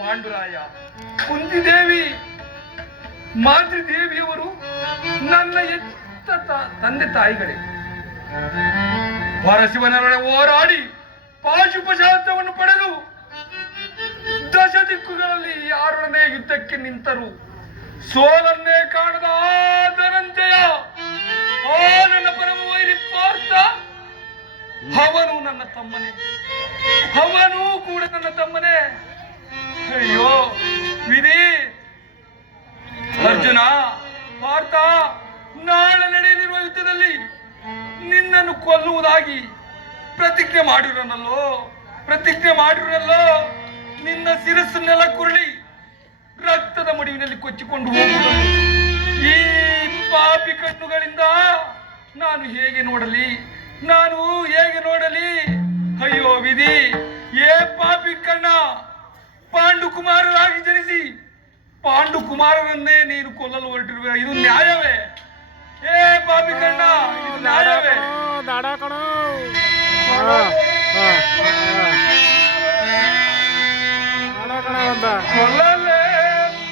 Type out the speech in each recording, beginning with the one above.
ಪಾಂಡುರಾಯ, ಕುಂತಿದೇವಿ, ಮಾತೃದೇವಿಯವರು ನನ್ನ ಎತ್ತ ತಂದೆ ತಾಯಿಗಳೇ. ಪರಶಿವನೊಡನೆ ಹೋರಾಡಿ ಪಾಶುಪಶಾಸ್ತ್ರವನ್ನು ಪಡೆದು ದಶ ದಿಕ್ಕುಗಳಲ್ಲಿ ಯಾರೊಡನೆ ಯುದ್ಧಕ್ಕೆ ನಿಂತರು ಸೋಲನ್ನೇ ಕಾಣದ ಆ ಧನಂಜಯ, ಆ ನನ್ನ ಪರಮ ವೈರಿ ಪಾರ್ಥ, ಅವನು ನನ್ನ ತಮ್ಮನೇ, ಅವನೂ ಕೂಡ ನನ್ನ ತಮ್ಮನೇ. ಅಯ್ಯೋ ವಿಧಿ! ಅರ್ಜುನ, ಪಾರ್ಥ, ನಾಳೆ ನಡೆಯಲಿರುವ ಯುದ್ಧದಲ್ಲಿ ನಿನ್ನನ್ನು ಕೊಲ್ಲುವುದಾಗಿ ಪ್ರತಿಜ್ಞೆ ಮಾಡಿರನಲ್ಲೋ. ನಿನ್ನ ಶಿರಸ್ಸನ್ನೆಲ್ಲ ಕುರುಳಿ ರಕ್ತದ ಮಡುವಿನಲ್ಲಿ ಕೊಚ್ಚಿಕೊಂಡು ಹೋಗುವುದು ಈ ಪಾಪಿ ಕಣ್ಣುಗಳಿಂದ ನಾನು ಹೇಗೆ ನೋಡಲಿ? ಅಯ್ಯೋ ವಿಧಿ! ಏ ಪಾಪಿ ಕಣ್ಣ, ಪಾಂಡುಕುಮಾರರಾಗಿ ಜನಿಸಿ ಪಾಂಡುಕುಮಾರರನ್ನೇ ನೀನು ಕೊಲ್ಲಲು ಹೊರಟಿರುವೆ, ಇದು ನ್ಯಾಯವೇ? ಏ ಪಾಪಿ ಕಣ್ಣ, ಇದು ನ್ಯಾಯವೇ? ಕೊಲ್ಲಲೇ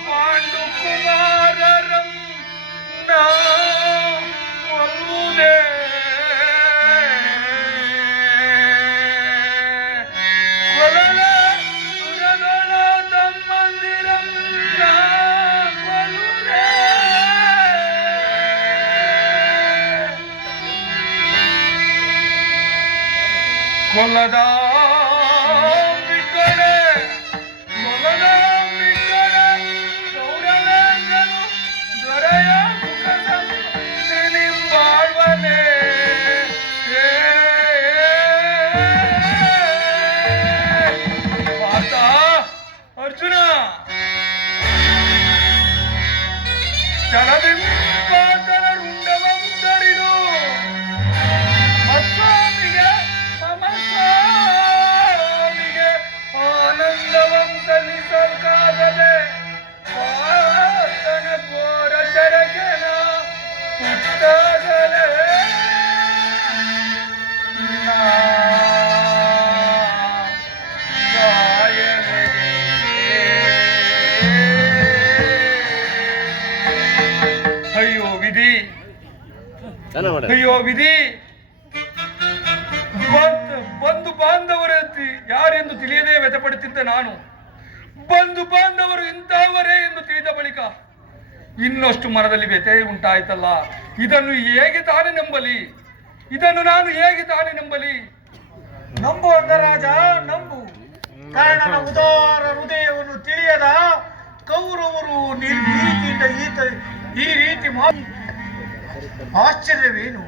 ಪಾಂಡುಕುಮಾರರಂ ನಾ ಕೊಲ್ಲುವುದೇ, ಕೊಲ್ಲಲೇ ಸುರದೊಳ ತಮ್ಮಂದಿರಂ ನಾ ಕೊಲ್ಲುವುದೇ. ಕೊಲ್ಲದ ಅರ್ಜುನ, ಜಲದಿಂಪಾತನ ರುಂಡವಂ ತರಿದು ಮಸ್ವಾಮಿಗೆ ಆನಂದವಂ ಸಲ್ಲಿಸಲ್ಕಾಗದೆ ಪಾತನ ಘೋರ ಚರಕನ ಹುಟ್ಟಾಗಲೇ ಅಯ್ಯೋ ವಿಧಿ! ಬಂಧು ಬಾಂಧವರ ಯಾರೆಂದು ತಿಳಿಯದೇ ವ್ಯಥಪಡುತ್ತಿದ್ದ ನಾನು ಬಂಧು ಬಾಂಧವರು ಇಂಥವರೇ ಎಂದು ತಿಳಿದ ಬಳಿಕ ಇನ್ನಷ್ಟು ಮನದಲ್ಲಿ ವ್ಯಥೆ ಉಂಟಾಯ್ತಲ್ಲ. ಇದನ್ನು ನಾನು ಹೇಗೆ ತಾನೇ ನಂಬಲಿ? ನಂಬು ಅಂಗರಾಜ, ನಂಬು. ಕರ್ಣನ ಉದಾರ ಹೃದಯವನ್ನು ತಿಳಿಯದ ಕೌರವರು ನಿರ್ಭೀತಿಯಿಂದ ಈ ರೀತಿ ಆಶ್ಚರ್ಯವೇನು?